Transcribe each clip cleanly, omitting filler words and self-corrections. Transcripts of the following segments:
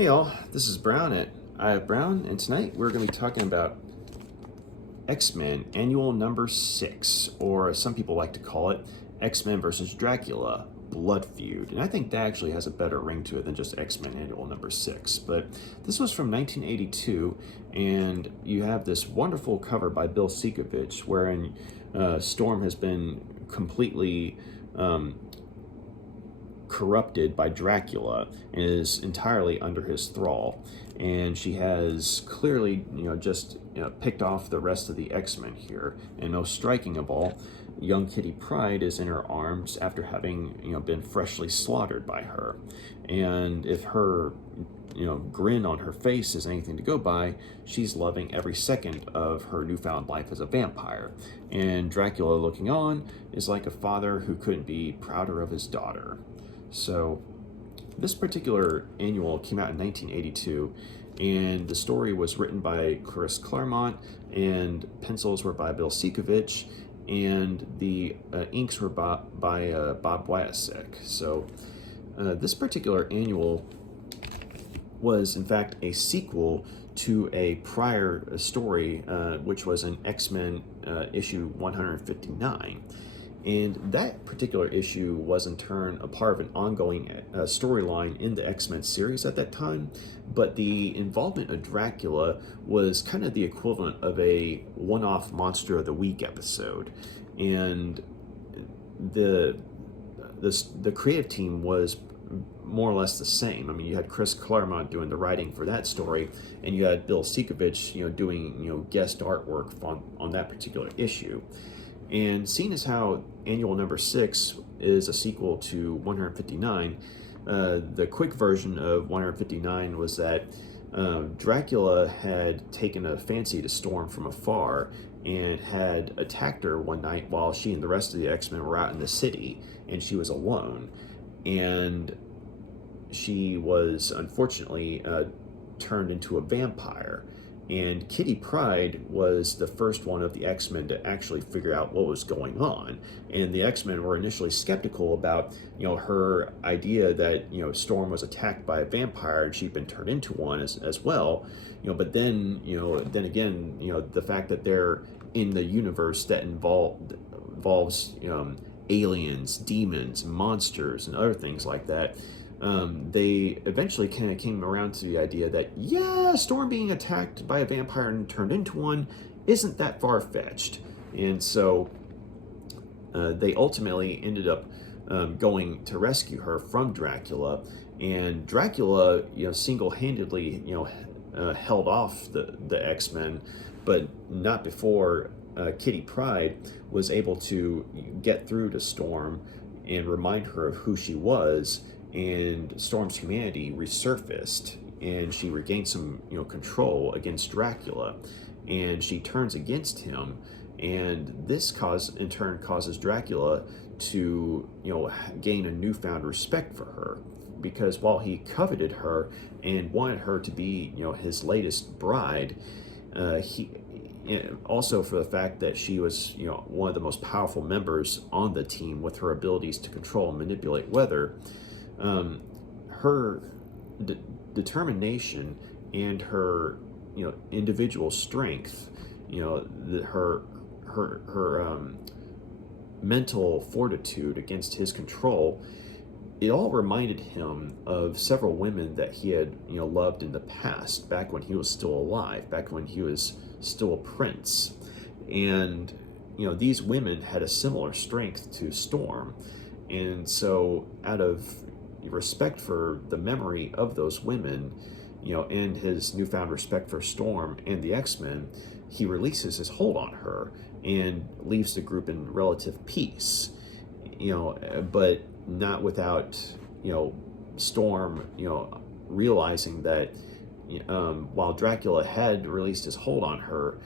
Hey all, this is Brown at I Have Brown, and tonight we're going to be talking about X-Men Annual Number 6, or as some people like to call it, X-Men versus Dracula, Blood Feud. And I think that actually has a better ring to it than just X-Men Annual Number 6. But this was from 1982, and you have this wonderful cover by Bill Sienkiewicz, wherein Storm has been completely corrupted by Dracula and is entirely under his thrall. And she has clearly, just picked off the rest of the X-Men here. And most striking of all, young Kitty Pryde is in her arms after having, been freshly slaughtered by her. And if her, grin on her face is anything to go by, she's loving every second of her newfound life as a vampire. And Dracula, looking on, is like a father who couldn't be prouder of his daughter. So this particular annual came out in 1982, and the story was written by Claremont, and pencils were by Bill Sienkiewicz, and the inks were by Bob Wyasek. So this particular annual was in fact a sequel to a prior story, which was in X-Men issue 159. And that particular issue was in turn a part of an ongoing storyline in the X-Men series at that time, but the involvement of Dracula was kind of the equivalent of a one-off Monster of the Week episode. And the creative team was more or less the same. I mean, you had Chris Claremont doing the writing for that story, and you had Bill Sienkiewicz, doing guest artwork on that particular issue. And seeing as how Annual Number 6 is a sequel to 159, the quick version of 159 was that Dracula had taken a fancy to Storm from afar and had attacked her one night while she and the rest of the X-Men were out in the city, and she was alone. And she was unfortunately turned into a vampire. And Kitty Pryde was the first one of the X-Men to actually figure out what was going on. And the X-Men were initially skeptical about, her idea that, Storm was attacked by a vampire and she'd been turned into one as well. But then, then again, the fact that they're in the universe that involves aliens, demons, monsters, and other things like that, they eventually kind of came around to the idea that, Storm being attacked by a vampire and turned into one isn't that far-fetched. And so they ultimately ended up going to rescue her from Dracula. And Dracula, single-handedly, held off the X-Men, but not before Kitty Pryde was able to get through to Storm and remind her of who she was. And Storm's humanity resurfaced, and she regained some, control against Dracula, and she turns against him, and this in turn causes Dracula to, gain a newfound respect for her, because while he coveted her and wanted her to be, his latest bride, he also for the fact that she was, one of the most powerful members on the team with her abilities to control and manipulate weather. Her determination and her, individual strength, her mental fortitude against his control, it all reminded him of several women that he had, loved in the past, back when he was still alive, back when he was still a prince. And, these women had a similar strength to Storm. And so out of respect for the memory of those women, and his newfound respect for Storm and the X-Men, he releases his hold on her and leaves the group in relative peace, but not without, Storm, realizing that while Dracula had released his hold on her,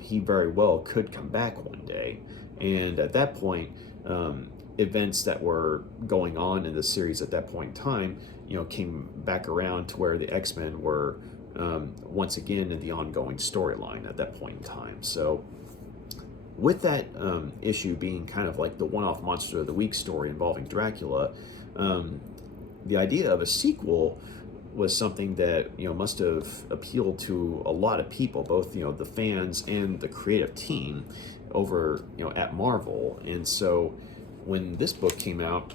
he very well could come back one day. And at that point, events that were going on in the series at that point in time, came back around to where the X-Men were once again in the ongoing storyline at that point in time. So with that issue being kind of like the one-off Monster of the Week story involving Dracula, the idea of a sequel was something that must have appealed to a lot of people, both the fans and the creative team over at Marvel. And so when this book came out,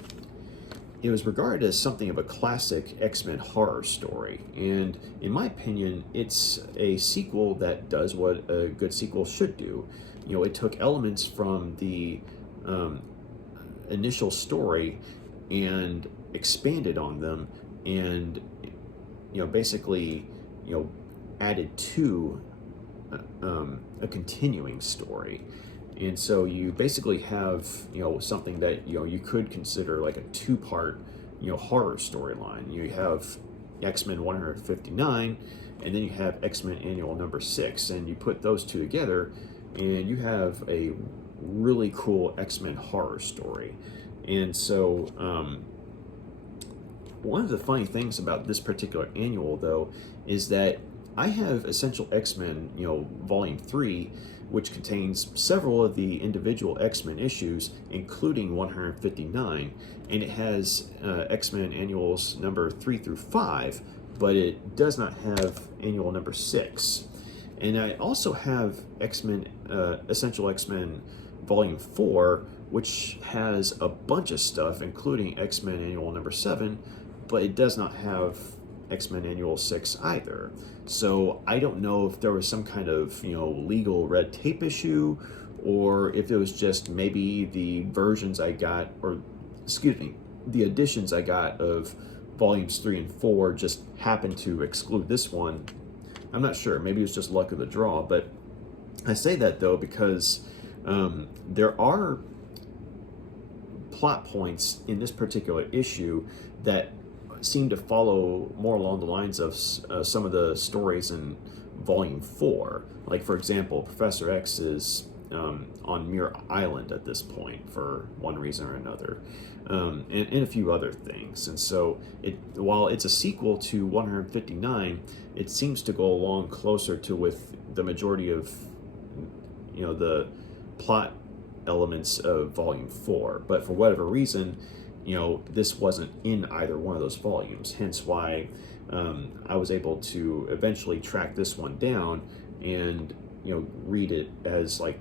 it was regarded as something of a classic X-Men horror story. And in my opinion, it's a sequel that does what a good sequel should do. It took elements from the initial story and expanded on them, and basically added to a continuing story. And so you basically have something that you could consider like a two-part horror storyline. You have X-Men 159, and then you have X-Men Annual number 6, and you put those two together and you have a really cool X-Men horror story. And so one of the funny things about this particular annual, though, is that I have Essential X-Men, Volume 3, which contains several of the individual X-Men issues, including 159, and it has X-Men Annuals number 3 through 5, but it does not have Annual number 6. And I also have X-Men, Essential X-Men Volume 4, which has a bunch of stuff, including X-Men Annual number 7, but it does not have X-Men Annual 6 either. So I don't know if there was some kind of legal red tape issue, or if it was just maybe the versions I got, or excuse me, the editions I got of volumes 3 and 4 just happened to exclude this one. I'm not sure. Maybe it was just luck of the draw. But I say that though because there are plot points in this particular issue that seem to follow more along the lines of some of the stories in Volume 4. Like, for example, Professor X is on Muir Island at this point for one reason or another, and a few other things. And so, while it's a sequel to 159, it seems to go along closer to with the majority of the plot elements of Volume 4. But for whatever reason, this wasn't in either one of those volumes, hence why I was able to eventually track this one down and read it as like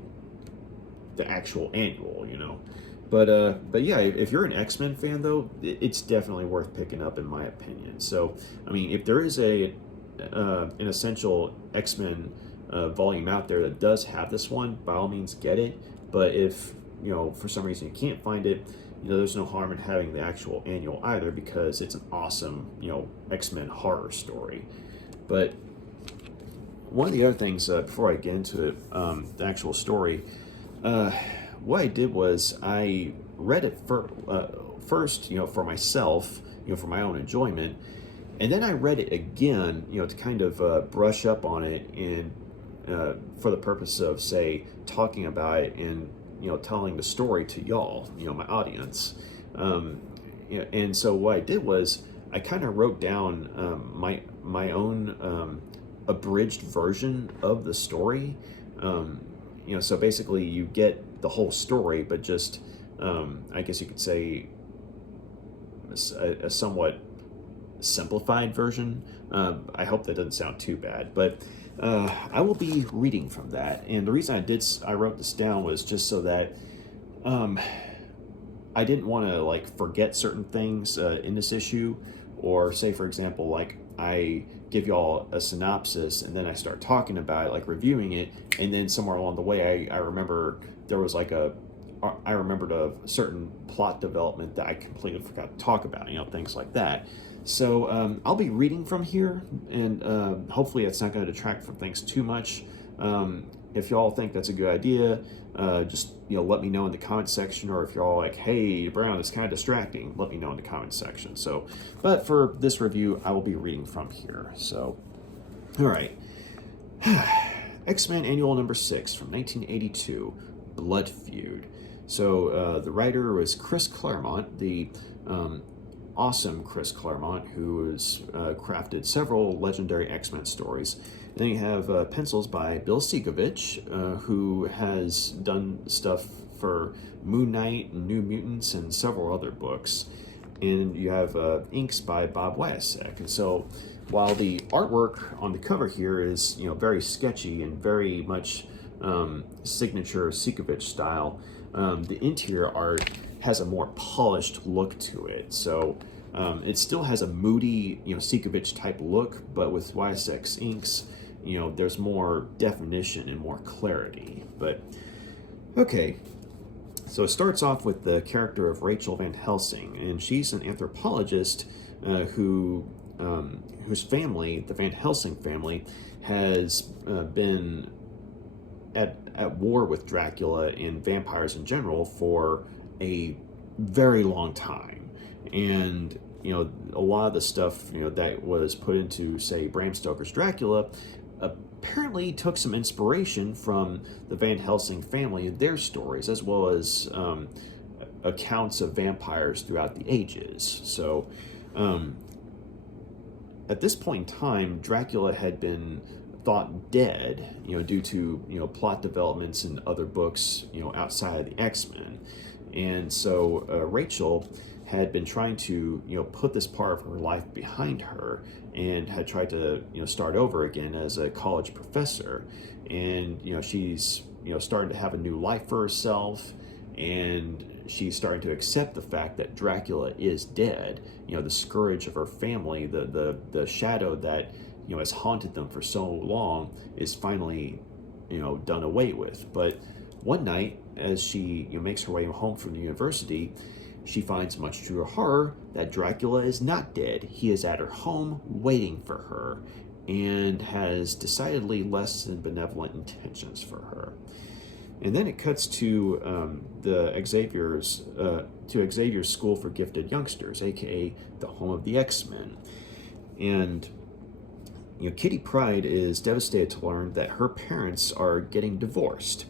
the actual annual. But yeah, if you're an X-Men fan though, it's definitely worth picking up in my opinion. So I mean, if there is an Essential X-Men volume out there that does have this one, by all means get it. But if for some reason you can't find it, there's no harm in having the actual annual either, because it's an awesome, X-Men horror story. But one of the other things, before I get into it, the actual story, what I did was I read it first, for myself, for my own enjoyment, and then I read it again, to kind of brush up on it, and for the purpose of, say, talking about it and telling the story to y'all, my audience. And so what I did was I kind of wrote down my own abridged version of the story. So basically you get the whole story, but just I guess you could say a somewhat simplified version. I hope that doesn't sound too bad, but I will be reading from that. And the reason I wrote this down was just so that I didn't want to like forget certain things in this issue, or say, for example, like I give y'all a synopsis and then I start talking about it, like reviewing it, and then somewhere along the way I remember there was like I remembered a certain plot development that I completely forgot to talk about, things like that. So I'll be reading from here, and hopefully it's not going to detract from things too much. If y'all think that's a good idea, just let me know in the comment section, or if y'all like, hey, Brown, it's kind of distracting, let me know in the comment section. So, but for this review, I will be reading from here. So, all right. X-Men Annual number 6 from 1982, Blood Feud. So the writer was Chris Claremont, the awesome Chris Claremont, who has crafted several legendary X-Men stories. And then you have pencils by Bill Sienkiewicz, who has done stuff for Moon Knight and New Mutants and several other books. and you have inks by Bob Wyasek. And so while the artwork on the cover here is very sketchy and very much signature Sikovic style, the interior art has a more polished look to it. So it still has a moody, Sikovic type look, but with Wyasek's inks, there's more definition and more clarity. But okay, so it starts off with the character of Rachel Van Helsing, and she's an anthropologist whose family, the Van Helsing family, has been at war with Dracula and vampires in general for a very long time. And a lot of the stuff that was put into, say, Bram Stoker's Dracula apparently took some inspiration from the Van Helsing family and their stories, as well as accounts of vampires throughout the ages. So at this point in time, Dracula had been thought dead, due to plot developments in other books, outside of the X-Men. And so Rachel had been trying to put this part of her life behind her, and had tried to start over again as a college professor. And she's starting to have a new life for herself, and she's starting to accept the fact that Dracula is dead. The scourge of her family, the shadow that has haunted them for so long, is finally done away with. But one night, as she makes her way home from the university, she finds, much to her horror, that Dracula is not dead. He is at her home waiting for her, and has decidedly less than benevolent intentions for her. And then it cuts to Xavier's School for Gifted Youngsters, aka the home of the X-Men. And Kitty Pryde is devastated to learn that her parents are getting divorced,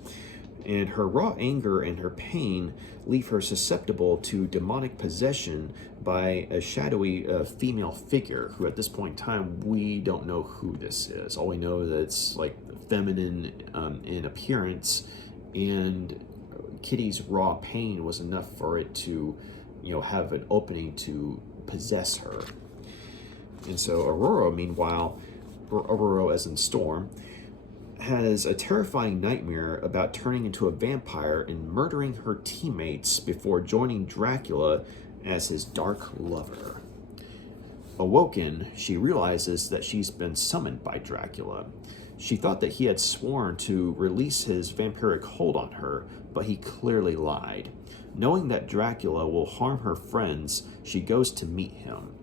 and her raw anger and her pain leave her susceptible to demonic possession by a shadowy female figure, who at this point in time we don't know who this is. All we know is that it's like feminine in appearance, and Kitty's raw pain was enough for it to have an opening to possess her. And so Aurora, meanwhile, Aurora as in Storm, has a terrifying nightmare about turning into a vampire and murdering her teammates before joining Dracula as his dark lover. Awoken, she realizes that she's been summoned by Dracula. She thought that he had sworn to release his vampiric hold on her, but he clearly lied. Knowing that Dracula will harm her friends, she goes to meet him.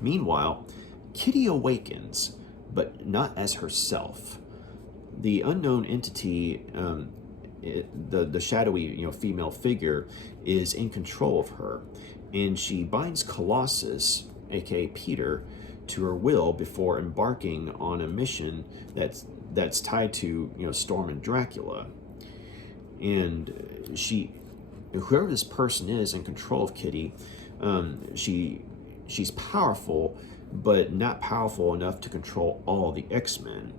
Meanwhile, Kitty awakens, but not as herself. The unknown entity, the shadowy female figure, is in control of her, and she binds Colossus, aka Peter, to her will before embarking on a mission that's tied to Storm and Dracula. And whoever this person is in control of Kitty, she's powerful, but not powerful enough to control all the X-Men.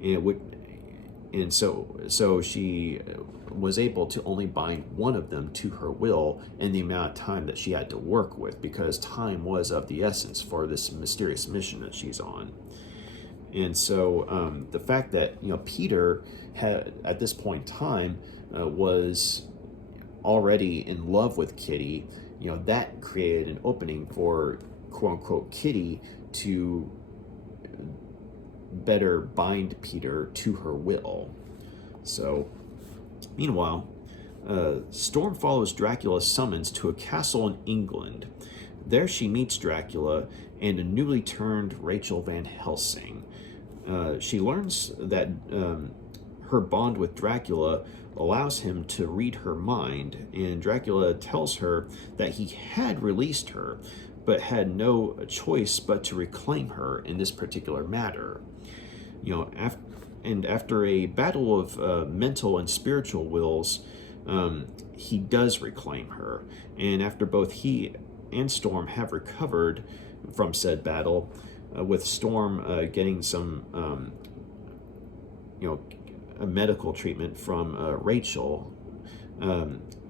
And so she was able to only bind one of them to her will in the amount of time that she had to work with, because time was of the essence for this mysterious mission that she's on. And so the fact that Peter had at this point in time was already in love with Kitty, that created an opening for quote unquote Kitty to better bind Peter to her will. So meanwhile, Storm follows Dracula's summons to a castle in England. There she meets Dracula and a newly turned Rachel Van Helsing. She learns that her bond with Dracula allows him to read her mind, and Dracula tells her that he had released her, but had no choice but to reclaim her in this particular matter. After a battle of mental and spiritual wills, he does reclaim her. And after both he and Storm have recovered from said battle, with Storm getting some, a medical treatment from Rachel,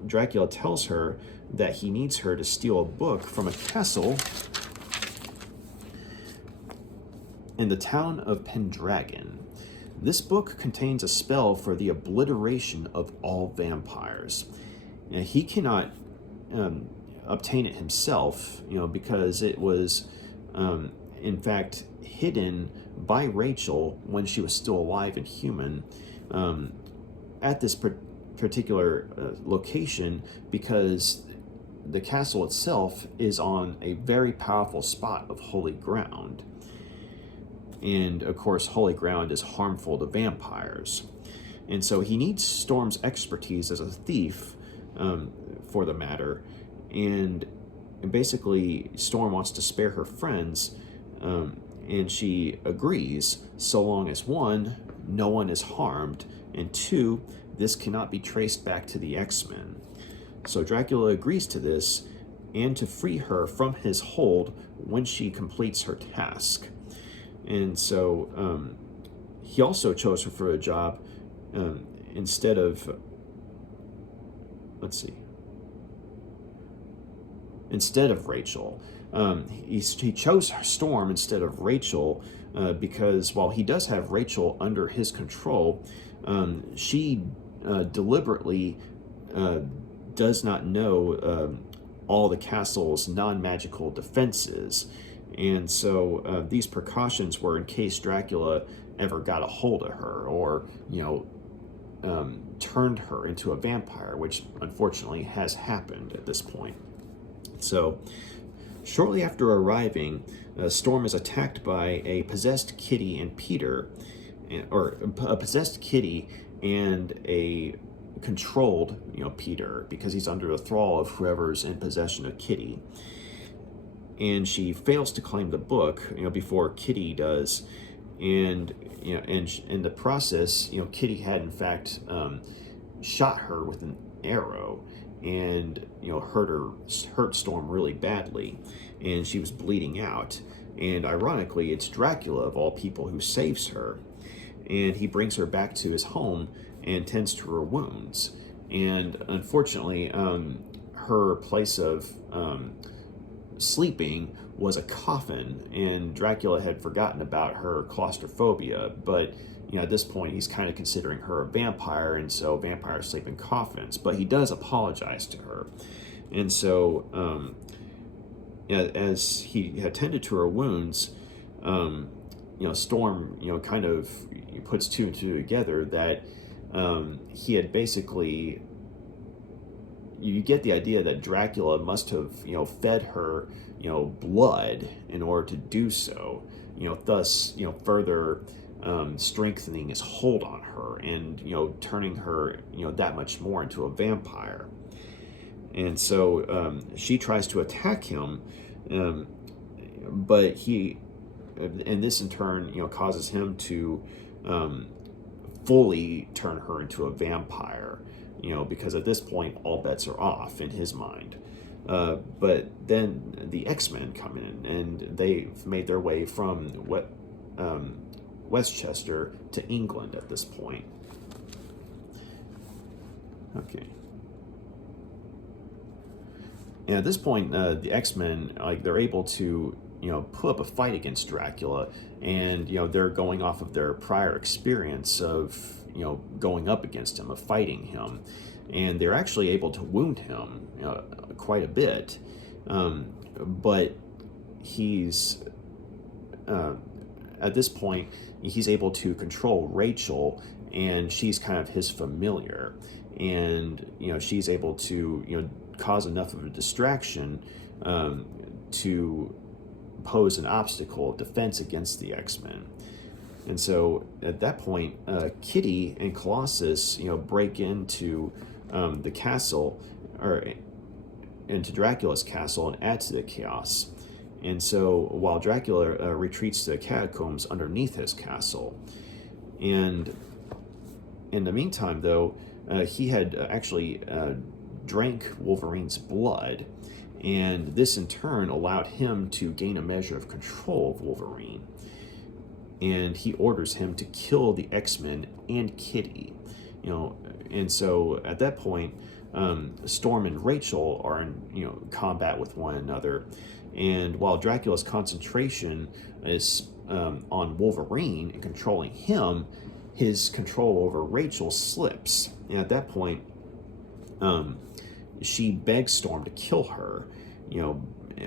Dracula tells her that he needs her to steal a book from a castle in the town of Pendragon. This book contains a spell for the obliteration of all vampires. And he cannot obtain it himself, because it was, in fact, hidden by Rachel when she was still alive and human at this particular location, because the castle itself is on a very powerful spot of holy ground. And of course, holy ground is harmful to vampires. And so he needs Storm's expertise as a thief for the matter. And basically, Storm wants to spare her friends, and she agrees, so long as one, no one is harmed, and two, this cannot be traced back to the X-Men. So Dracula agrees to this, and to free her from his hold when she completes her task. And so he also chose her for a job instead of, instead of Rachel. He chose Storm instead of Rachel because while he does have Rachel under his control, she deliberately does not know all the castle's non-magical defenses. And so these precautions were in case Dracula ever got a hold of her or, turned her into a vampire, which unfortunately has happened at this point. So shortly after arriving, Storm is attacked by a possessed Kitty and Peter, or a possessed Kitty and a controlled, Peter, because he's under the thrall of whoever's in possession of Kitty. And she fails to claim the book, before Kitty does, and and in the process, Kitty had in fact shot her with an arrow, and hurt Storm really badly, and she was bleeding out. And ironically, it's Dracula of all people who saves her, and he brings her back to his home and tends to her wounds. And unfortunately, her place of sleeping was a coffin, and Dracula had forgotten about her claustrophobia, but at this point he's kind of considering her a vampire, and so vampires sleep in coffins, but he does apologize to her. And so as he had tended to her wounds, Storm kind of puts two and two together that he had basically, you get the idea that Dracula must have, fed her, blood in order to do so, thus, further strengthening his hold on her and, turning her, that much more into a vampire. And so she tries to attack him, but and this in turn, causes him to fully turn her into a vampire, because at this point all bets are off in his mind. But then the X-Men come in, and they've made their way from Westchester to England at this point. Okay. And at this point, the X-Men, they're able to, put up a fight against Dracula, and, they're going off of their prior experience of, going up against him, of fighting him. And they're actually able to wound him quite a bit. But he's, at this point, he's able to control Rachel, and she's kind of his familiar. And, she's able to, cause enough of a distraction to pose an obstacle of defense against the X-Men. And so at that point, Kitty and Colossus, break into the castle, or into Dracula's castle, and add to the chaos. And so while Dracula retreats to the catacombs underneath his castle. And in the meantime, though, he had actually drank Wolverine's blood, and this in turn allowed him to gain a measure of control of Wolverine. And he orders him to kill the X-Men and Kitty. And so at that point, Storm and Rachel are in combat with one another, and while Dracula's concentration is on Wolverine and controlling him, his control over Rachel slips. And at that point, she begs Storm to kill her,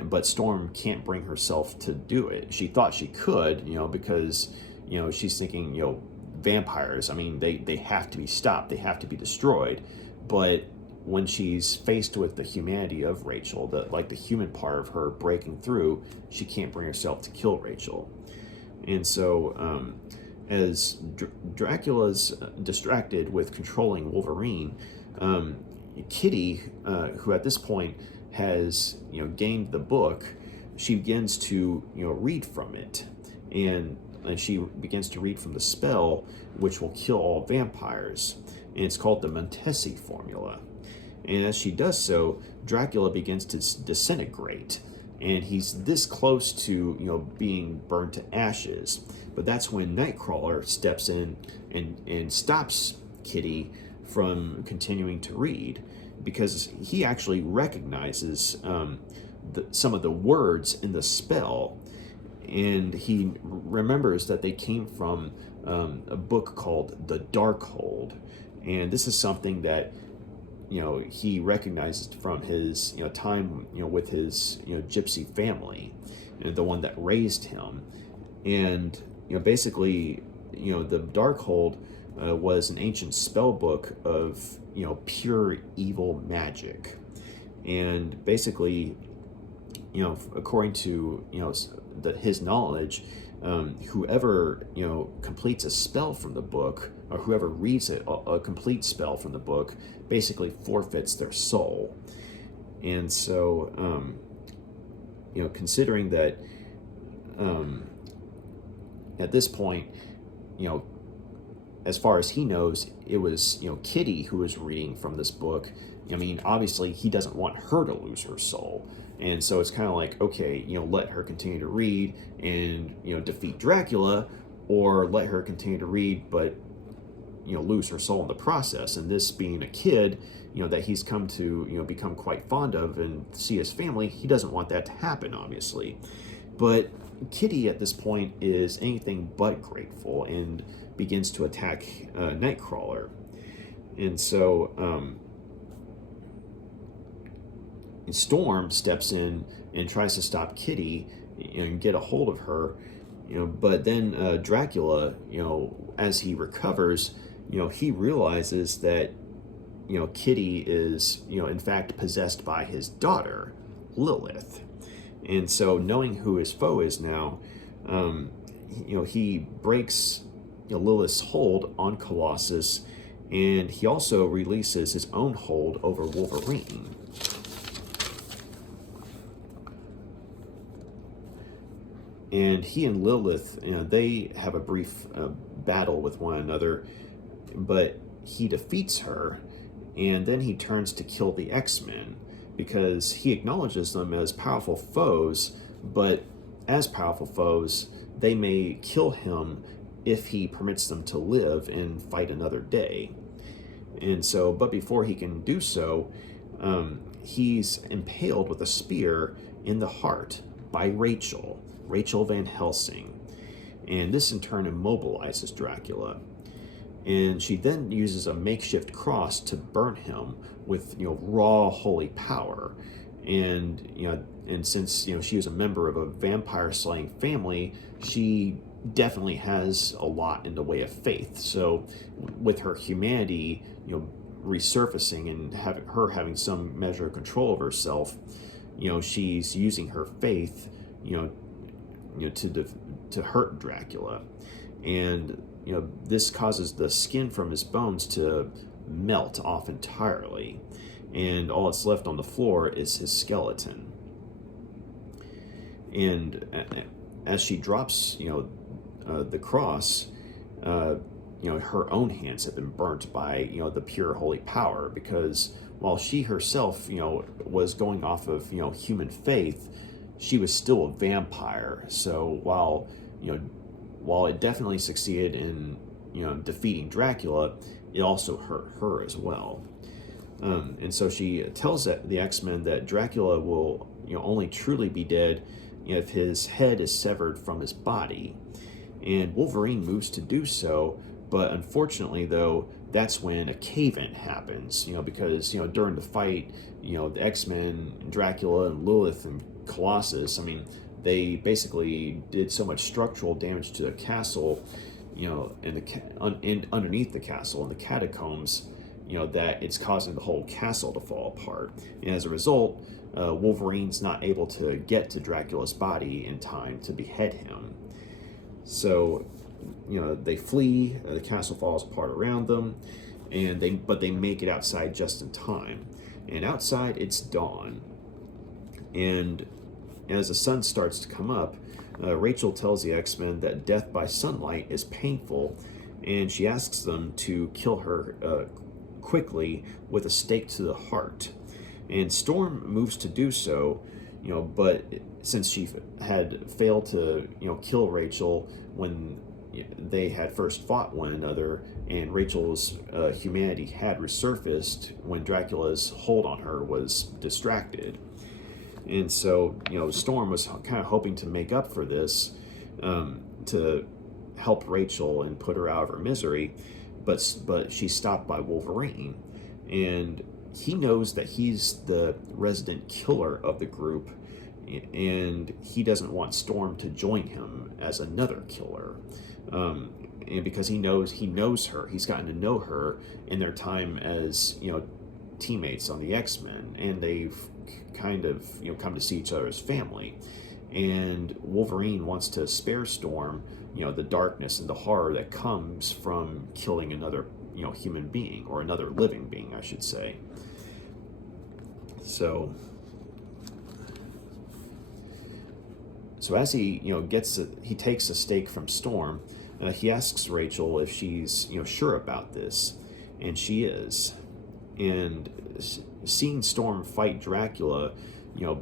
but Storm can't bring herself to do it. She thought she could, because, she's thinking, vampires, I mean, they have to be stopped, they have to be destroyed. But when she's faced with the humanity of Rachel, the human part of her breaking through, she can't bring herself to kill Rachel. And so, as Dracula's distracted with controlling Wolverine, Kitty, who at this point has gained the book, she begins to read from it, and she begins to read from the spell which will kill all vampires, and it's called the Montesi formula. And as she does so, Dracula begins to disintegrate, and he's this close to being burned to ashes. But that's when Nightcrawler steps in and stops Kitty from continuing to read, because he actually recognizes some of the words in the spell, and he remembers that they came from a book called The Darkhold. And this is something that he recognizes from his time with his gypsy family, the one that raised him. And basically the Darkhold was an ancient spell book of pure evil magic. And basically according to his knowledge, whoever completes a spell from the book, or whoever reads a complete spell from the book, basically forfeits their soul. And so considering that at this point, as far as he knows, it was Kitty who was reading from this book. I mean, obviously he doesn't want her to lose her soul. And so it's kind of like, okay, let her continue to read and, defeat Dracula, or let her continue to read, but, lose her soul in the process. And this being a kid, that he's come to, become quite fond of and see his family, he doesn't want that to happen, obviously. But Kitty at this point is anything but grateful and begins to attack Nightcrawler. And so, Storm steps in and tries to stop Kitty and get a hold of her, but then Dracula, as he recovers, he realizes that Kitty is in fact possessed by his daughter Lilith. And so, knowing who his foe is now, he breaks Lilith's hold on Colossus, and he also releases his own hold over Wolverine. And he and Lilith, they have a brief battle with one another, but he defeats her, and then he turns to kill the X-Men, because he acknowledges them as powerful foes, but as powerful foes, they may kill him if he permits them to live and fight another day. And so, but before he can do so, he's impaled with a spear in the heart by Rachel Van Helsing, and this in turn immobilizes Dracula. And she then uses a makeshift cross to burn him with raw holy power. And and since she was a member of a vampire slaying family, she definitely has a lot in the way of faith. So with her humanity resurfacing and having some measure of control of herself, she's using her faith to hurt Dracula. And this causes the skin from his bones to melt off entirely, and all that's left on the floor is his skeleton. And as she drops the cross, her own hands have been burnt by the pure holy power, because while she herself was going off of human faith, she was still a vampire. So while it definitely succeeded in defeating Dracula, it also hurt her as well. And so she tells the X-Men that Dracula will, only truly be dead if his head is severed from his body. And Wolverine moves to do so, but unfortunately, though, that's when a cave-in happens, because, during the fight, the X-Men, Dracula, and Lilith, and Colossus, they basically did so much structural damage to the castle, underneath the castle, in the catacombs, that it's causing the whole castle to fall apart. And as a result, Wolverine's not able to get to Dracula's body in time to behead him. So, they flee, the castle falls apart around them, but they make it outside just in time. And outside, it's dawn. And as the sun starts to come up, Rachel tells the X-Men that death by sunlight is painful, and she asks them to kill her quickly with a stake to the heart. And Storm moves to do so, but since she had failed to, kill Rachel when they had first fought one another, and Rachel's humanity had resurfaced when Dracula's hold on her was distracted. And so, Storm was kind of hoping to make up for this, to help Rachel and put her out of her misery, but she's stopped by Wolverine. And he knows that he's the resident killer of the group, and he doesn't want Storm to join him as another killer. And because he knows her, he's gotten to know her in their time as, teammates on the X-Men, and they've kind of, come to see each other as family. And Wolverine wants to spare Storm, the darkness and the horror that comes from killing another, human being, or another living being, I should say. So as he, he takes a stake from Storm, he asks Rachel if she's, sure about this, and she is. And seeing Storm fight Dracula,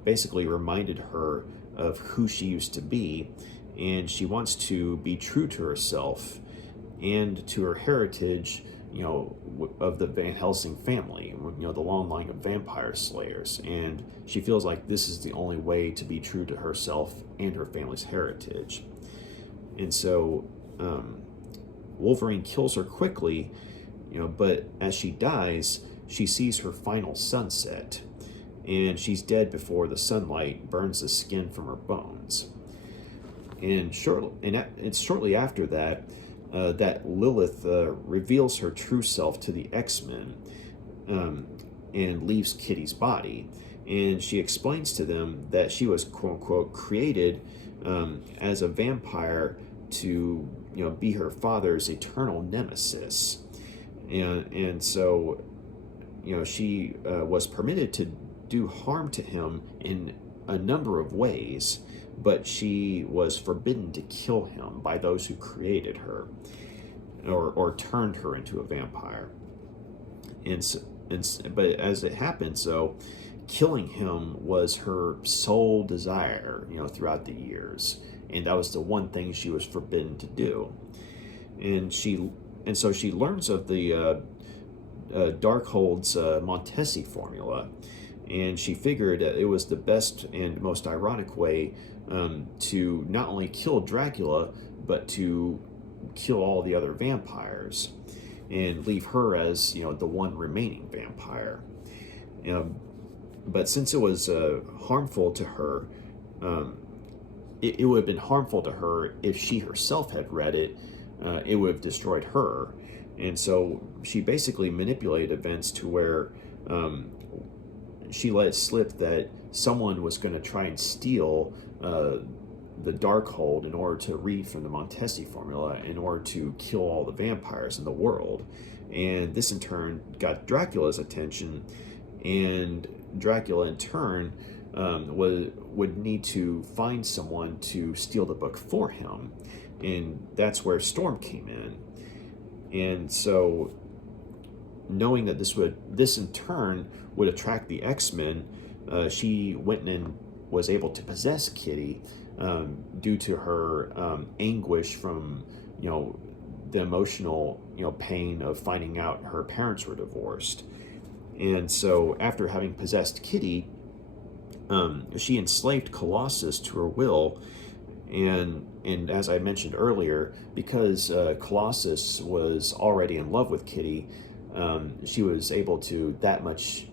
basically reminded her of who she used to be, and she wants to be true to herself and to her heritage, of the Van Helsing family, the long line of vampire slayers. And she feels like this is the only way to be true to herself and her family's heritage. And so Wolverine kills her quickly, but as she dies, she sees her final sunset, and she's dead before the sunlight burns the skin from her bones. And it's shortly after that that Lilith reveals her true self to the X-Men, and leaves Kitty's body. And she explains to them that she was, quote unquote, created as a vampire to, be her father's eternal nemesis. And so, she was permitted to do harm to him in a number of ways, but she was forbidden to kill him by those who created her, or turned her into a vampire. But as it happened, so killing him was her sole desire, throughout the years, and that was the one thing she was forbidden to do. And so she learns of the Darkhold's Montesi formula, and she figured that it was the best and most ironic way to not only kill Dracula, but to kill all the other vampires and leave her as, the one remaining vampire. But since it was harmful to her, it would have been harmful to her if she herself had read it. It would have destroyed her. And so she basically manipulated events to where she let it slip that someone was going to try and steal the Darkhold in order to read from the Montesi formula in order to kill all the vampires in the world. And this in turn got Dracula's attention, and Dracula in turn would need to find someone to steal the book for him. And that's where Storm came in. And so, knowing that this in turn would attract the X-Men, she went and was able to possess Kitty due to her anguish from, the emotional, pain of finding out her parents were divorced. And so after having possessed Kitty, she enslaved Colossus to her will. And as I mentioned earlier, because Colossus was already in love with Kitty, she was able to that much,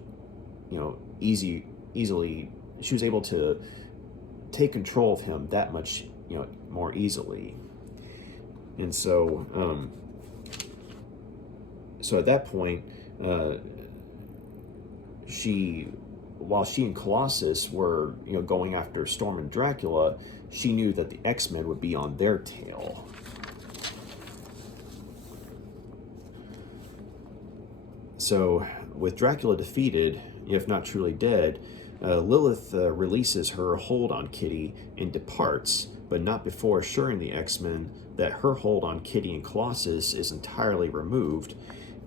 easily, she was able to take control of him that much, more easily. And so, so at that point, while she and Colossus were, going after Storm and Dracula, she knew that the X-Men would be on their tail. So, with Dracula defeated, if not truly dead, Lilith releases her hold on Kitty and departs, but not before assuring the X-Men that her hold on Kitty and Colossus is entirely removed,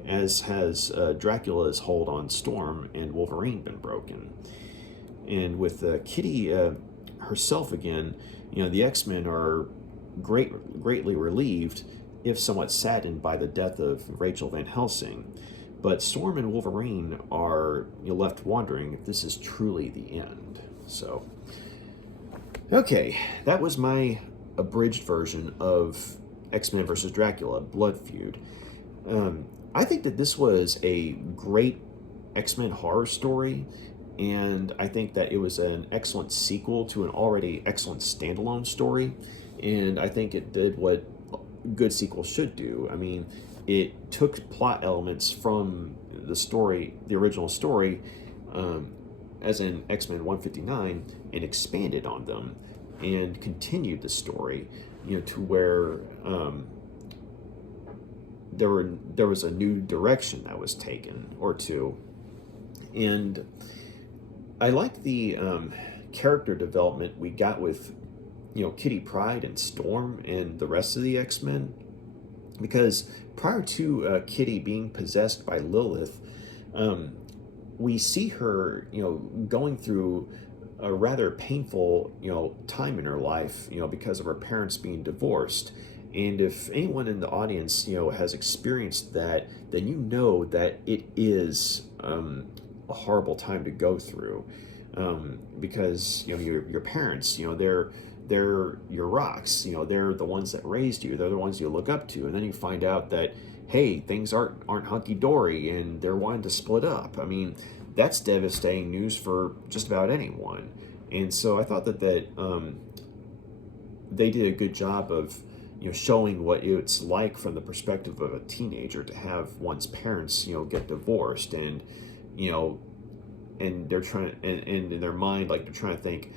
as has Dracula's hold on Storm and Wolverine been broken. And with Kitty herself again, the X-Men are greatly relieved, if somewhat saddened by the death of Rachel Van Helsing. But Storm and Wolverine are left wondering if this is truly the end. So, okay, that was my abridged version of X-Men vs. Dracula, Blood Feud. I think that this was a great X-Men horror story, and I think that it was an excellent sequel to an already excellent standalone story, and I think it did what good sequels should do. I mean, it took plot elements from the story, the original story, as in X-Men 159, and expanded on them, and continued the story, to where there was a new direction that was taken, or two. And I like the character development we got with, Kitty Pryde and Storm and the rest of the X-Men, because prior to Kitty being possessed by Lilith, we see her, going through a rather painful, time in her life, because of her parents being divorced. And if anyone in the audience, has experienced that, then you know that it is a horrible time to go through, because your parents, they're your rocks, they're the ones that raised you, they're the ones you look up to, and then you find out that, hey, things aren't hunky-dory and they're wanting to split up. I mean, that's devastating news for just about anyone. And so I thought that they did a good job of showing what it's like from the perspective of a teenager to have one's parents get divorced, and and they're trying, and in their mind, like, they're trying to think,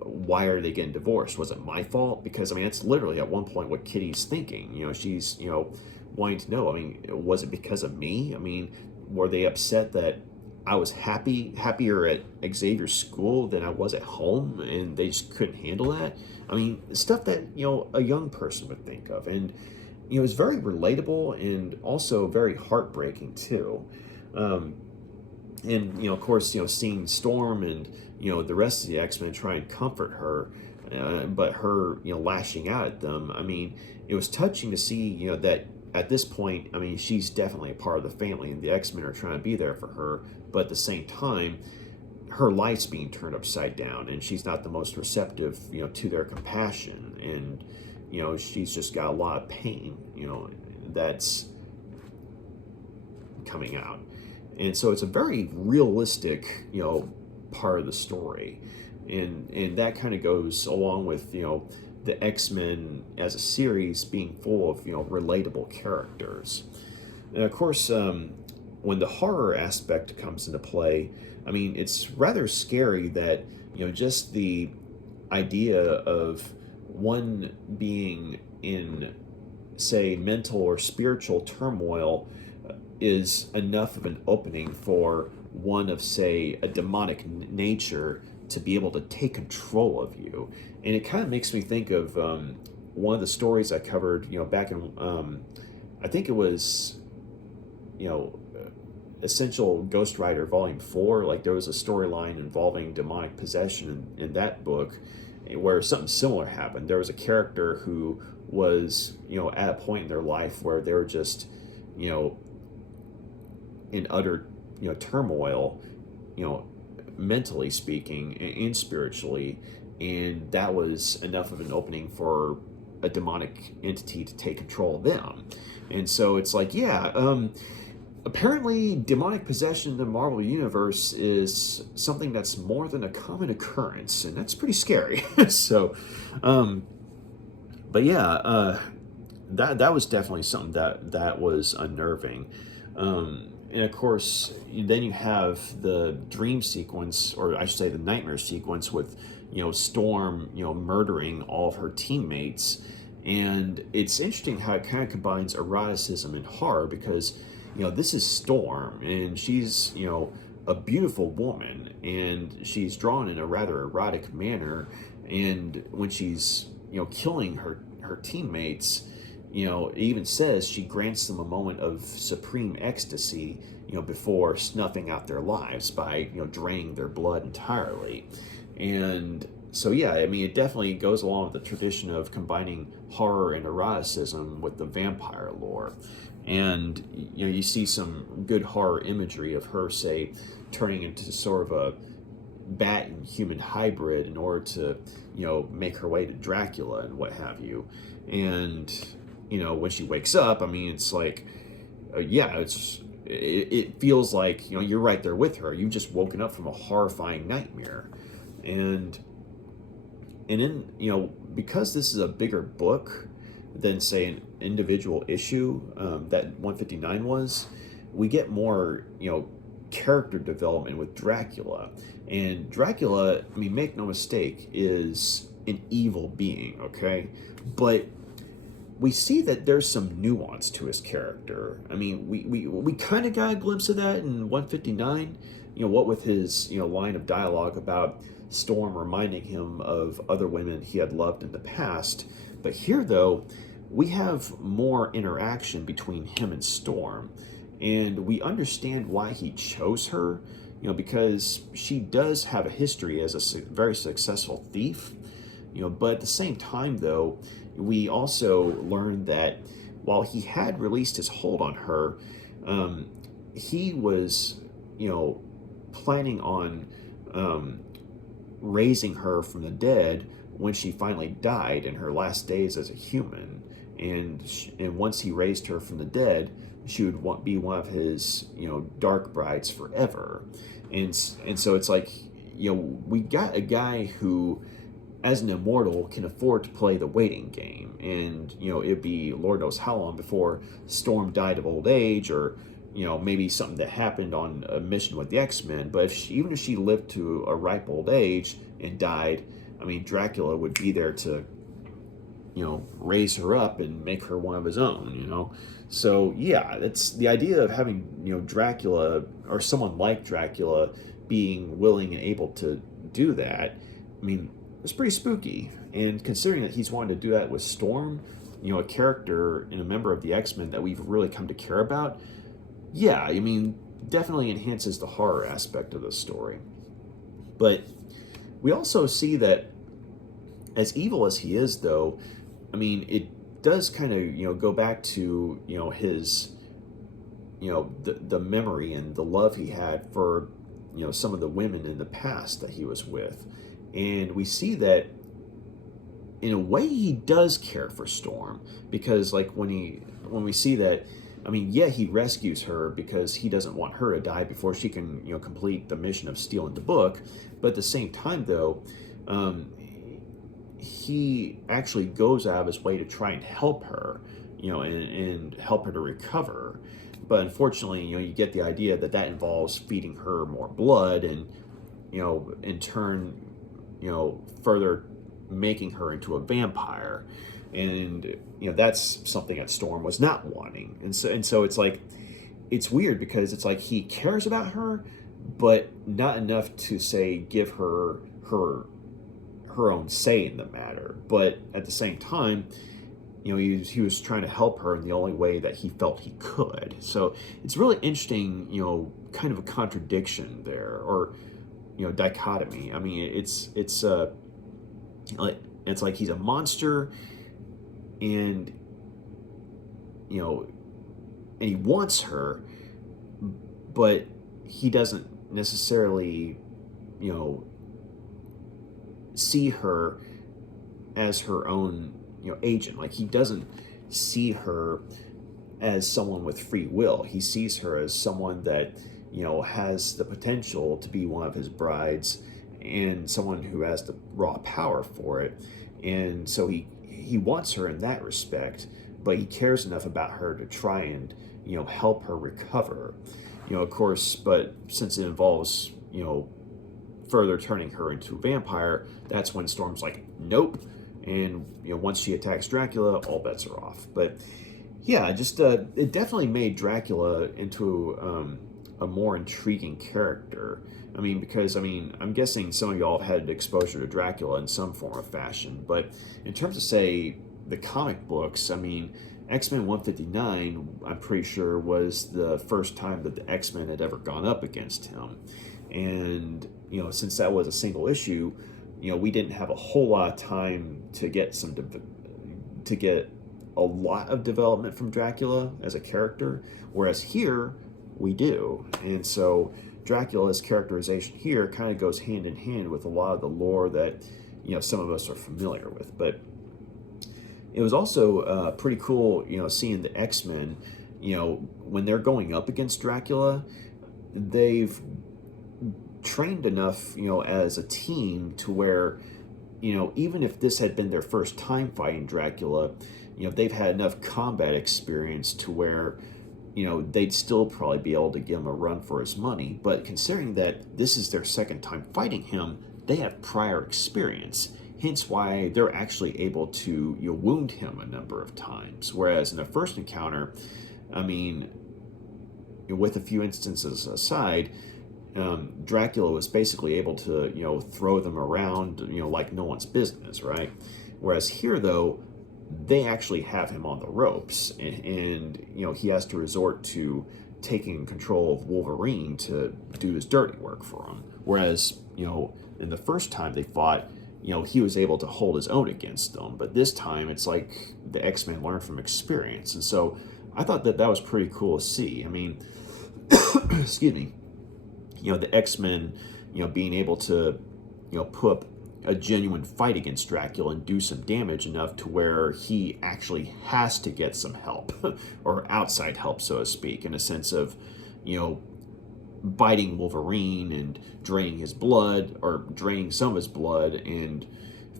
why are they getting divorced? Was it my fault? Because I mean, that's literally at one point what Kitty's thinking. She's wanting to know, I mean, was it because of me? I mean, were they upset that I was happier at Xavier's school than I was at home, and they just couldn't handle that? I mean, stuff that a young person would think of, and it's very relatable and also very heartbreaking too. And of course, seeing Storm and the rest of the X-Men try and comfort her, but her lashing out at them. I mean, it was touching to see that at this point, I mean, she's definitely a part of the family, and the X-Men are trying to be there for her, but at the same time, her life's being turned upside down, and she's not the most receptive to their compassion, and she's just got a lot of pain that's coming out. And so it's a very realistic part of the story, and that kind of goes along with the X-Men as a series being full of relatable characters. And of course, when the horror aspect comes into play, I mean, it's rather scary that just the idea of one being in, say, mental or spiritual turmoil is enough of an opening for one of, say, a demonic nature to be able to take control of you. And it kind of makes me think of one of the stories I covered, back in, I think it was, Essential Ghost Rider Volume 4. Like, there was a storyline involving demonic possession in that book where something similar happened. There was a character who was, at a point in their life where they were just, in utter, turmoil, mentally speaking and spiritually, and that was enough of an opening for a demonic entity to take control of them. And so it's like, yeah, apparently demonic possession in the Marvel Universe is something that's more than a common occurrence, and that's pretty scary. So, but yeah, that was definitely something that was unnerving. And of course, then you have the dream sequence, or I should say the nightmare sequence with, Storm, murdering all of her teammates. And it's interesting how it kind of combines eroticism and horror because, this is Storm, and she's, a beautiful woman, and she's drawn in a rather erotic manner. And when she's, killing her teammates, it even says she grants them a moment of supreme ecstasy, before snuffing out their lives by, draining their blood entirely. And so, yeah, I mean, it definitely goes along with the tradition of combining horror and eroticism with the vampire lore. And, you see some good horror imagery of her, say, turning into sort of a bat and human hybrid in order to, make her way to Dracula and what have you. And, when she wakes up, I mean, it's like, it feels like, you're right there with her. You've just woken up from a horrifying nightmare. And in, because this is a bigger book than, say, an individual issue that 159 was, we get more, character development with Dracula. And Dracula, I mean, make no mistake, is an evil being, okay? But we see that there's some nuance to his character. I mean, we kind of got a glimpse of that in 159, what with his, line of dialogue about Storm reminding him of other women he had loved in the past. But here, though, we have more interaction between him and Storm, and we understand why he chose her, because she does have a history as a very successful thief, but at the same time, though, we also learned that while he had released his hold on her, he was, planning on raising her from the dead when she finally died in her last days as a human. And once he raised her from the dead, she would be one of his, dark brides forever. And so it's like, we got a guy who, as an immortal, can afford to play the waiting game. And, it'd be Lord knows how long before Storm died of old age, or, maybe something that happened on a mission with the X-Men. But even if she lived to a ripe old age and died, I mean, Dracula would be there to, raise her up and make her one of his own, So, yeah, it's the idea of having, Dracula, or someone like Dracula, being willing and able to do that. I mean, it's pretty spooky. And considering that he's wanted to do that with Storm, a character and a member of the X-Men that we've really come to care about, yeah, I mean, definitely enhances the horror aspect of the story. But we also see that, as evil as he is, though, I mean, it does kind of, go back to, his, the memory and the love he had for, some of the women in the past that he was with. And we see that, in a way, he does care for Storm, because, like, when we see that, I mean, yeah, he rescues her because he doesn't want her to die before she can, complete the mission of stealing the book. But at the same time, though, he actually goes out of his way to try and help her, and help her to recover. But unfortunately, you get the idea that involves feeding her more blood and, in turn, further making her into a vampire. And, that's something that Storm was not wanting. And so it's like, it's weird because it's like he cares about her, but not enough to, say, give her own say in the matter. But at the same time, he was trying to help her in the only way that he felt he could. So it's really interesting, kind of a contradiction there, or, dichotomy. I mean, it's like he's a monster, and, and he wants her, but he doesn't necessarily, you know, see her as her own, you know, agent. Like, he doesn't see her as someone with free will. He sees her as someone that, you know, has the potential to be one of his brides, and someone who has the raw power for it. And so he wants her in that respect, but he cares enough about her to try and, you know, help her recover. You know, of course, but since it involves, you know, further turning her into a vampire, that's when Storm's like, nope. And, you know, once she attacks Dracula, all bets are off. But yeah, just it definitely made Dracula into a more intriguing character. I mean, because, I mean, I'm guessing some of y'all have had exposure to Dracula in some form or fashion, but in terms of, say, the comic books, I mean, X-Men 159, I'm pretty sure, was the first time that the X-Men had ever gone up against him. And, you know, since that was a single issue, you know, we didn't have a whole lot of time to get to get a lot of development from Dracula as a character, whereas here we do. And so Dracula's characterization here kind of goes hand in hand with a lot of the lore that, you know, some of us are familiar with. But it was also pretty cool, you know, seeing the X-Men, you know, when they're going up against Dracula, they've trained enough, you know, as a team to where, you know, even if this had been their first time fighting Dracula, you know, they've had enough combat experience to where, you know, they'd still probably be able to give him a run for his money. But considering that this is their second time fighting him, they have prior experience. Hence why they're actually able to, you know, wound him a number of times. Whereas in the first encounter, I mean, with a few instances aside, Dracula was basically able to, you know, throw them around, you know, like no one's business, right? Whereas here, though, they actually have him on the ropes, and you know, he has to resort to taking control of Wolverine to do his dirty work for him. Whereas, you know, in the first time they fought, you know, he was able to hold his own against them. But this time, it's like the X-Men learned from experience, and so I thought that was pretty cool to see. I mean, excuse me. You know, the X-Men, you know, being able to, you know, put up a genuine fight against Dracula and do some damage enough to where he actually has to get some help, or outside help, so to speak, in a sense of, you know, biting Wolverine and draining his blood, or draining some of his blood and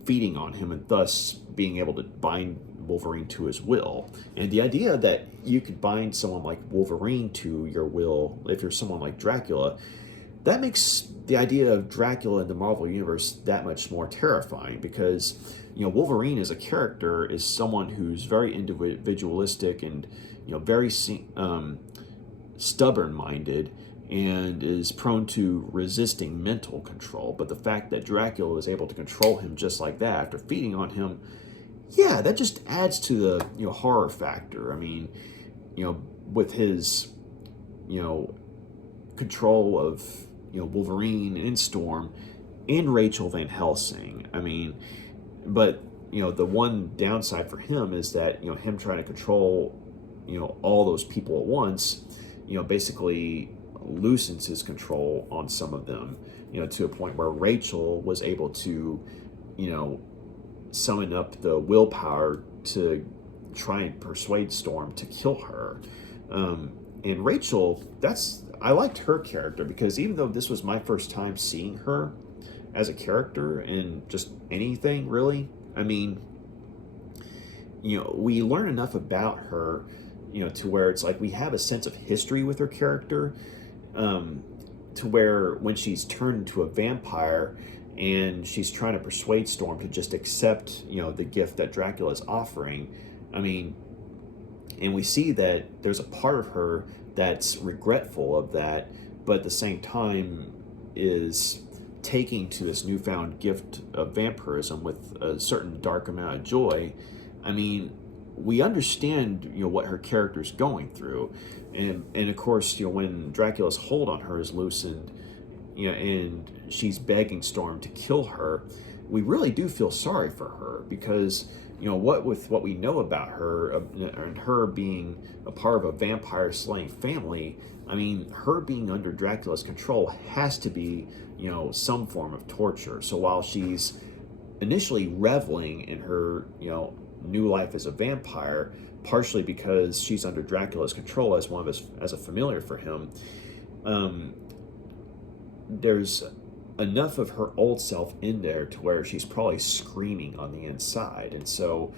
feeding on him, and thus being able to bind Wolverine to his will. And the idea that you could bind someone like Wolverine to your will if you're someone like Dracula, that makes the idea of Dracula in the Marvel Universe that much more terrifying, because, you know, Wolverine as a character is someone who's very individualistic and, you know, very stubborn-minded, and is prone to resisting mental control. But the fact that Dracula was able to control him just like that after feeding on him, yeah, that just adds to the, you know, horror factor. I mean, you know, with his, you know, control of, you know, Wolverine and Storm and Rachel Van Helsing. I mean, but, you know, the one downside for him is that, you know, him trying to control, you know, all those people at once, you know, basically loosens his control on some of them, you know, to a point where Rachel was able to, you know, summon up the willpower to try and persuade Storm to kill her. And Rachel, I liked her character, because even though this was my first time seeing her as a character in just anything, really, I mean, you know, we learn enough about her, you know, to where it's like we have a sense of history with her character, to where when she's turned into a vampire and she's trying to persuade Storm to just accept, you know, the gift that Dracula is offering, I mean, and we see that there's a part of her that's regretful of that, but at the same time is taking to this newfound gift of vampirism with a certain dark amount of joy. I mean, we understand, you know, what her character's going through, and of course, you know, when Dracula's hold on her is loosened, you know, and she's begging Storm to kill her, we really do feel sorry for her, because, what with what we know about her and her being a part of a vampire slaying family, I mean, her being under Dracula's control has to be, some form of torture. So while she's initially reveling in her, new life as a vampire, partially because she's under Dracula's control as as a familiar for him, there's enough of her old self in there to where she's probably screaming on the inside. And so,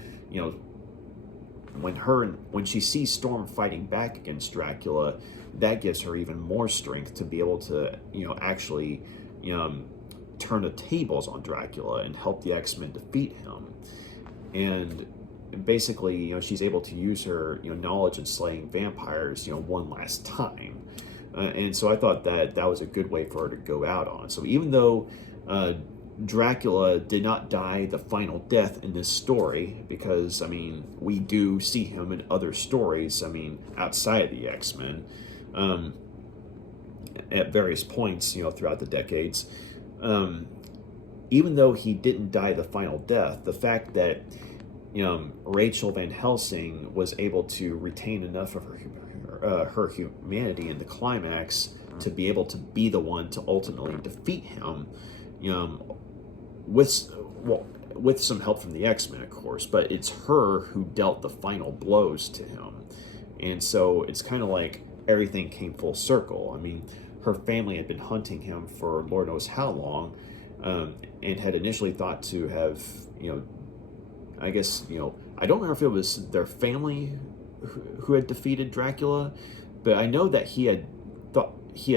when she sees Storm fighting back against Dracula, that gives her even more strength to be able to, actually, turn the tables on Dracula and help the X-Men defeat him. And basically, she's able to use her, knowledge in slaying vampires, one last time. And so I thought that was a good way for her to go out on. So even though Dracula did not die the final death in this story, because, I mean, we do see him in other stories, I mean, outside of the X-Men, at various points, throughout the decades, even though he didn't die the final death, the fact that Rachel Van Helsing was able to retain enough of her humanity in the climax to be able to be the one to ultimately defeat him, with some help from the X-Men, of course, but it's her who dealt the final blows to him. And so it's kind of like everything came full circle. I mean, her family had been hunting him for Lord knows how long, and had initially thought to have, I guess, I don't remember if it was their family who had defeated Dracula, but I know that he had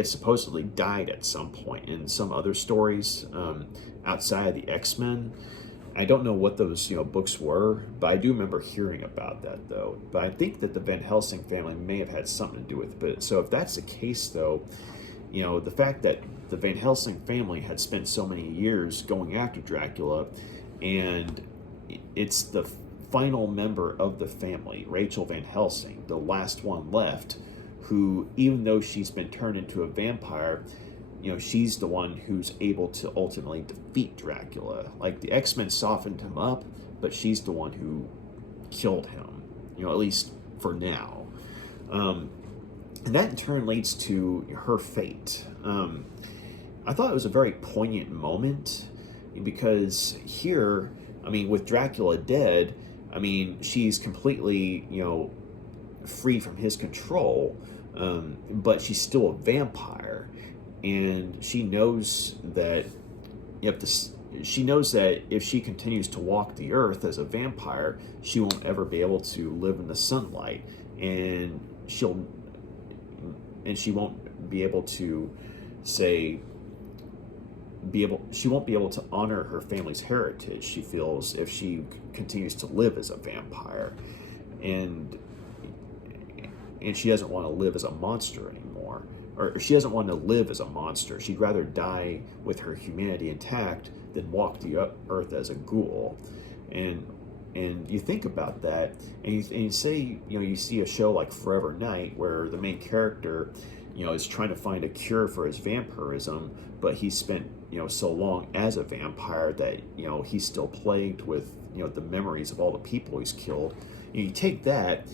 supposedly died at some point in some other stories outside of the X-Men. I don't know what those books were, but I do remember hearing about that, though. But I think that the Van Helsing family may have had something to do with it. So if that's the case, though, the fact that the Van Helsing family had spent so many years going after Dracula, and it's the final member of the family, Rachel Van Helsing, the last one left, who, even though she's been turned into a vampire, she's the one who's able to ultimately defeat Dracula. Like, the X-Men softened him up, but she's the one who killed him, at least for now. And that in turn leads to her fate. I thought it was a very poignant moment, because here, I mean, with Dracula dead, I mean, she's completely, free from his control, but she's still a vampire, and she knows that if she continues to walk the earth as a vampire, she won't ever be able to live in the sunlight, and she won't be able to she won't be able to honor her family's heritage, she feels, if she continues to live as a vampire. And she doesn't want to live as a monster anymore. Or she doesn't want to live as a monster. She'd rather die with her humanity intact than walk the earth as a ghoul. And you think about that, and you say, you see a show like Forever Night, where the main character, is trying to find a cure for his vampirism, but he spent, so long as a vampire that, he's still plagued with, the memories of all the people he's killed. And you take that,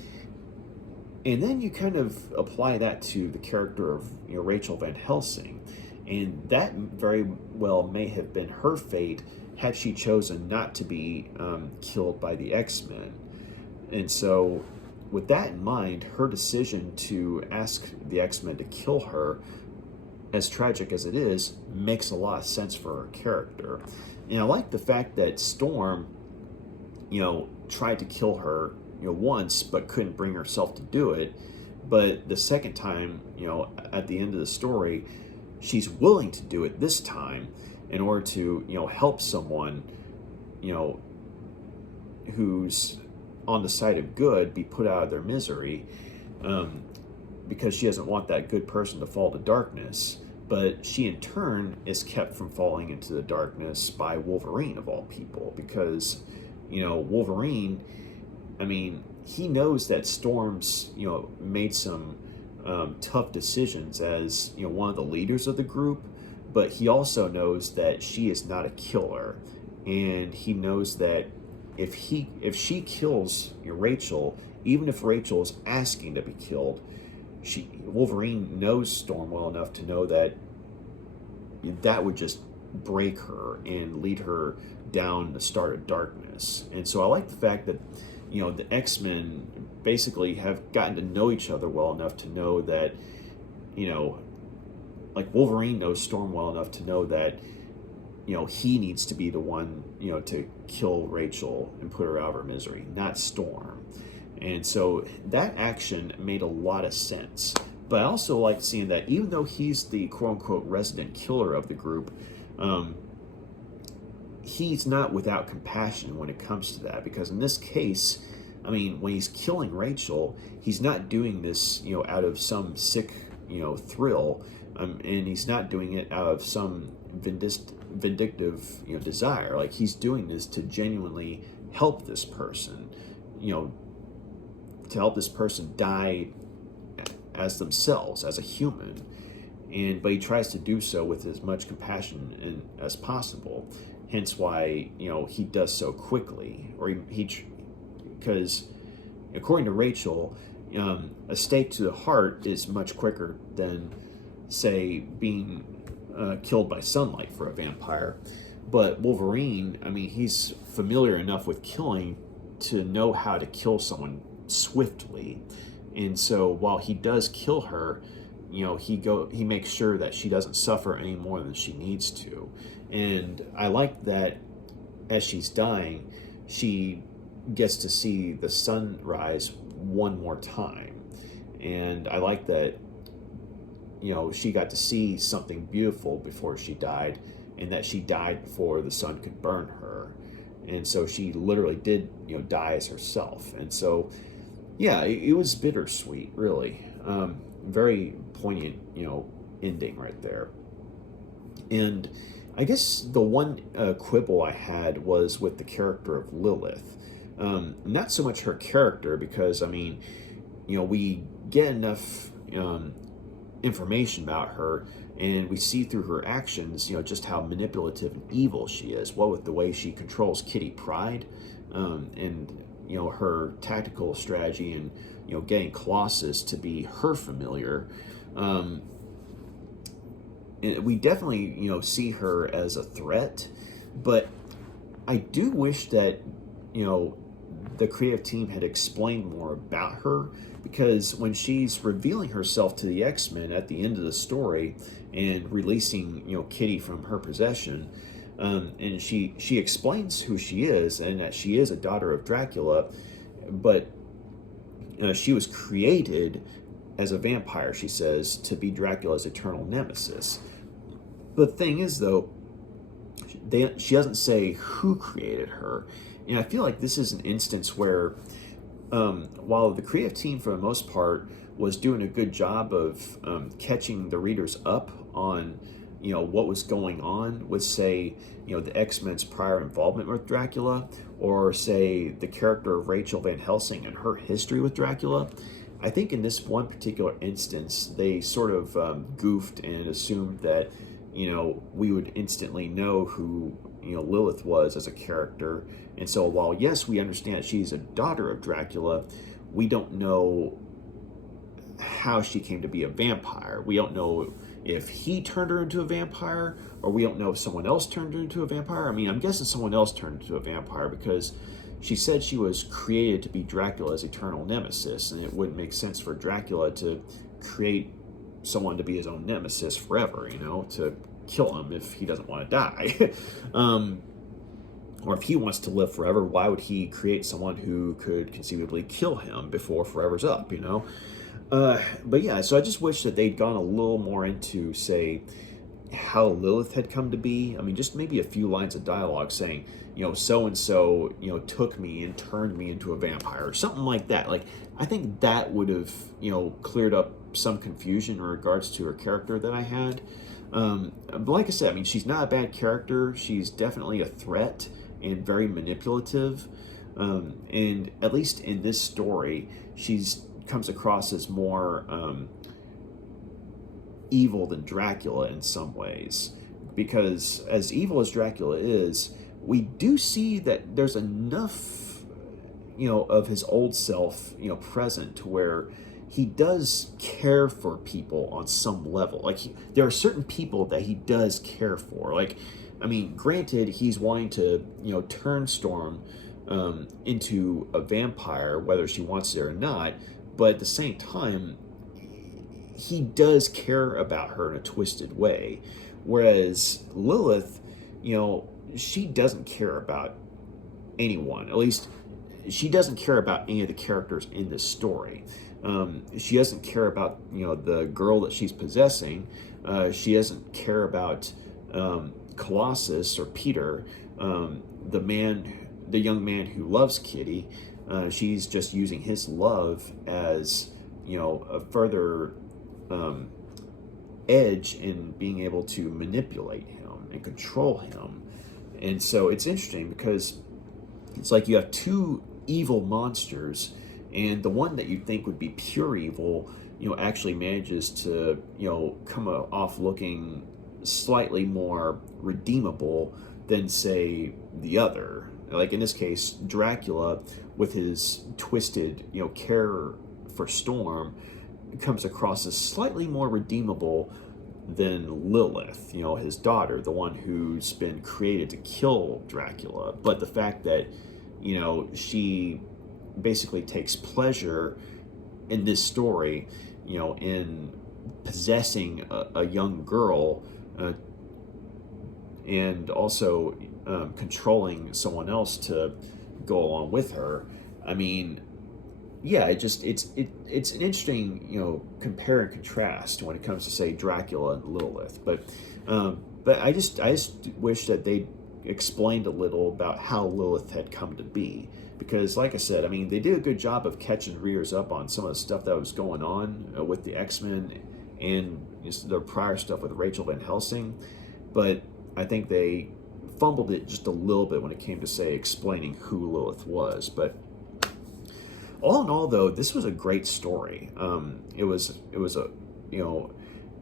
and then you kind of apply that to the character of, Rachel Van Helsing. And that very well may have been her fate had she chosen not to be killed by the X-Men. And so, with that in mind, her decision to ask the X-Men to kill her, as tragic as it is, makes a lot of sense for her character. And I like the fact that Storm, tried to kill her, once, but couldn't bring herself to do it. But the second time, at the end of the story, she's willing to do it this time in order to, help someone, who's on the side of good be put out of their misery, because she doesn't want that good person to fall to darkness. But she, in turn, is kept from falling into the darkness by Wolverine, of all people, because, Wolverine, I mean, he knows that Storm's, made some tough decisions as, one of the leaders of the group, but he also knows that she is not a killer, and he knows that if she kills Rachel, even if Rachel is asking to be killed, Wolverine knows Storm well enough to know that would just break her and lead her down the start of darkness. And so I like the fact that the X-Men basically have gotten to know each other well enough to know that like Wolverine knows Storm well enough to know that he needs to be the one to kill Rachel and put her out of her misery, not Storm. And so that action made a lot of sense. But I also like seeing that even though he's the quote-unquote resident killer of the group, he's not without compassion when it comes to that. Because in this case, I mean, when he's killing Rachel, he's not doing this, out of some sick, thrill, and he's not doing it out of some vindictive, desire. Like, he's doing this to genuinely help this person, to help this person die as themselves, as a human. But he tries to do so with as much compassion as possible. Hence why he does so quickly, or because according to Rachel, a stake to the heart is much quicker than, say, being killed by sunlight for a vampire. But Wolverine, I mean, he's familiar enough with killing to know how to kill someone swiftly. And so while he does kill her, he makes sure that she doesn't suffer any more than she needs to. And I like that as she's dying, she gets to see the sunrise one more time. And I like that, she got to see something beautiful before she died, and that she died before the sun could burn her. And so she literally did, die as herself. And so, yeah, it was bittersweet, really. Very poignant, ending right there. And I guess the one quibble I had was with the character of Lilith. Not so much her character, because, I mean, we get enough information about her, and we see through her actions, just how manipulative and evil she is. What with the way she controls Kitty Pryde, and her tactical strategy, and getting Colossus to be her familiar. And we definitely see her as a threat, but I do wish that the creative team had explained more about her, because when she's revealing herself to the X-Men at the end of the story and releasing Kitty from her possession, and she explains who she is, and that she is a daughter of Dracula, but she was created as a vampire, she says, to be Dracula's eternal nemesis. The thing is, though, she doesn't say who created her. And I feel like this is an instance where, while the creative team, for the most part, was doing a good job of catching the readers up on, what was going on with, say, the X-Men's prior involvement with Dracula, or, say, the character of Rachel Van Helsing and her history with Dracula, I think in this one particular instance, they sort of goofed and assumed that, we would instantly know who, Lilith was as a character. And so while, yes, we understand she's a daughter of Dracula, we don't know how she came to be a vampire. We don't know if he turned her into a vampire, or we don't know if someone else turned her into a vampire. I mean, I'm guessing someone else turned into a vampire, because she said she was created to be Dracula's eternal nemesis, and it wouldn't make sense for Dracula to create someone to be his own nemesis forever, to kill him if he doesn't want to die. Or if he wants to live forever, why would he create someone who could conceivably kill him before forever's up, But yeah, so I just wish that they'd gone a little more into, say, how Lilith had come to be. I mean, just maybe a few lines of dialogue saying, so-and-so, took me and turned me into a vampire, or something like that. Like, I think that would have, cleared up some confusion in regards to her character that I had. But like I said, I mean, she's not a bad character. She's definitely a threat and very manipulative. And at least in this story, comes across as more evil than Dracula in some ways. Because as evil as Dracula is, we do see that there's enough, of his old self, present to where he does care for people on some level. Like, there are certain people that he does care for. Like, I mean, granted, he's wanting to, turn Storm into a vampire, whether she wants it or not, but at the same time, he does care about her in a twisted way. Whereas Lilith, she doesn't care about anyone. At least, she doesn't care about any of the characters in this story. She doesn't care about the girl that she's possessing. She doesn't care about Colossus or Peter, the young man who loves Kitty. She's just using his love as a further edge in being able to manipulate him and control him. And so it's interesting because it's like you have two evil monsters, and the one that you think would be pure evil, actually manages to, come off looking slightly more redeemable than, say, the other. Like in this case, Dracula, with his twisted, care for Storm, comes across as slightly more redeemable than Lilith, his daughter, the one who's been created to kill Dracula. But the fact that, she basically takes pleasure in this story, in possessing a young girl, and also controlling someone else to go along with her. I mean, yeah, it's an interesting, compare and contrast when it comes to, say, Dracula and Lilith. But I just wish that they explained a little about how Lilith had come to be, because, like I said, I mean, they did a good job of catching readers up on some of the stuff that was going on with the X-Men and their prior stuff with Rachel Van Helsing, but I think they fumbled it just a little bit when it came to, say, explaining who Lilith was. But all in all, though, this was a great story. It was a,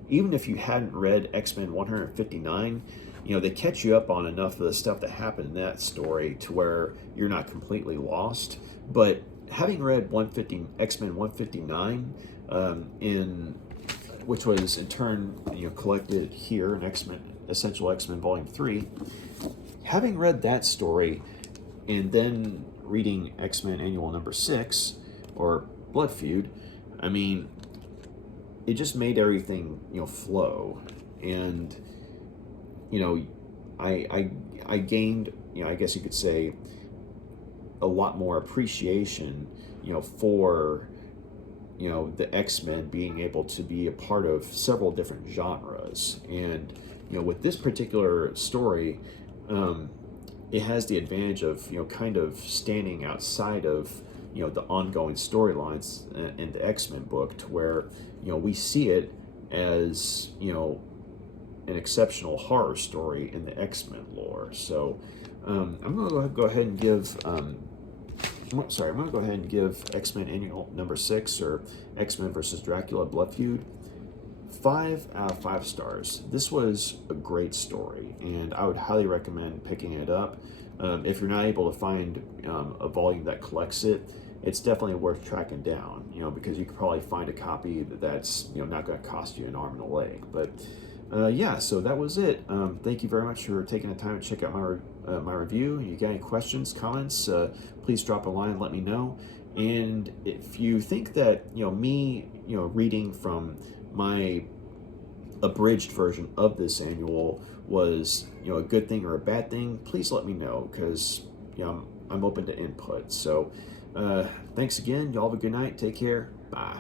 even if you hadn't read X-Men 159, they catch you up on enough of the stuff that happened in that story to where you're not completely lost. But having read X-Men 159, which was in turn collected here in Essential X-Men Volume 3, having read that story and then reading X-Men Annual Number 6, or Blood Feud, I mean, it just made everything flow. And I gained, I guess you could say, a lot more appreciation, for, the X-Men being able to be a part of several different genres. And, with this particular story, it has the advantage of, kind of standing outside of, the ongoing storylines in the X-Men book, to where, we see it as, an exceptional horror story in the X-Men lore. So I'm going to go ahead and give X-Men Annual Number 6, or X-Men versus Dracula Blood Feud, 5 out of 5 stars. This was a great story, and I would highly recommend picking it up. If you're not able to find a volume that collects it, it's definitely worth tracking down, because you could probably find a copy that's not going to cost you an arm and a leg. But yeah, so that was it. Thank you very much for taking the time to check out my review. If you got any questions, comments, please drop a line and let me know. And if you think that me reading from my abridged version of this annual was a good thing or a bad thing, please let me know, because I'm open to input. So thanks again. Y'all have a good night. Take care. Bye.